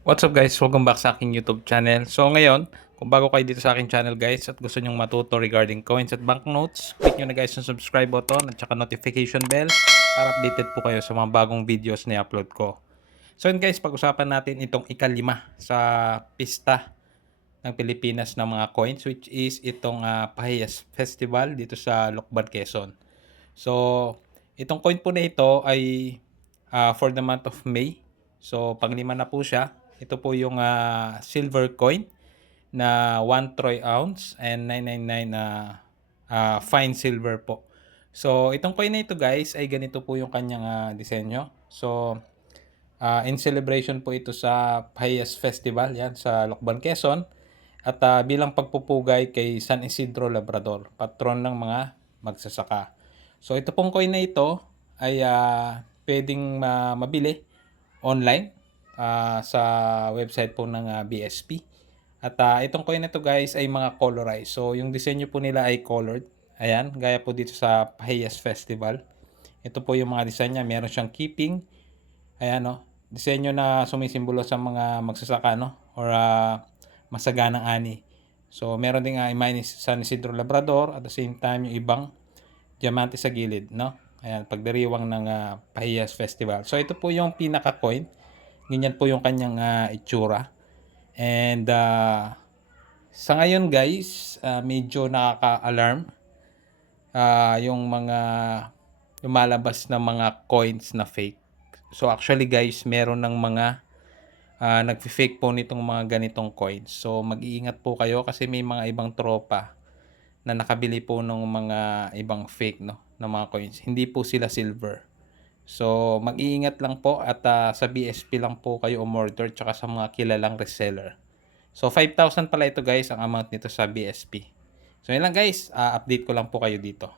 What's up guys? Welcome back sa aking YouTube channel. So ngayon, kung bago kayo dito sa aking channel guys at gusto nyong matuto regarding coins at banknotes, click nyo na guys yung subscribe button at saka notification bell para updated po kayo sa mga bagong videos na i-upload ko. So yun guys, pag-usapan natin itong ikalima sa pista ng Pilipinas ng mga coins, which is itong Pahiyas Festival dito sa Lucban, Quezon. So itong coin po na ito ay for the month of May. So panglima na po siya. Ito po yung silver coin na 1 troy ounce and 999 na fine silver po. So itong coin na ito guys ay ganito po yung kanyang disenyo. So in celebration po ito sa Pahiyas Festival yan sa Lucban, Quezon. At bilang pagpupugay kay San Isidro Labrador, patron ng mga magsasaka. So ito pong coin na ito ay pwedeng mabili online sa website po ng BSP. At itong coin na ito guys ay mga colorized. So yung disenyo po nila ay colored. Ayan, gaya po dito sa Pahiyas Festival. Ito po yung mga design niya. Meron siyang keeping. Ayan no. Disenyo na sumisimbolo sa mga magsasaka no or masaganang ani. So meron din imahe ni San Isidro Labrador at the same time yung ibang diamante sa gilid no. Ayan, pagdiriwang ng Pahiyas Festival. So ito po yung pinaka-coin. Ganyan po yung kanyang itsura. And sa ngayon guys, medyo nakaka-alarm yung mga lumalabas na mga coins na fake. So actually guys, meron ng mga nagfi-fake po nitong mga ganitong coins. So mag-iingat po kayo kasi may mga ibang tropa na nakabili po ng mga ibang fake no, ng mga coins. Hindi po sila silver. So mag-iingat lang po at sa BSP lang po kayo umorder tsaka sa mga kilalang reseller. So 5,000 pala ito guys ang amount nito sa BSP. So yun lang guys, update ko lang po kayo dito.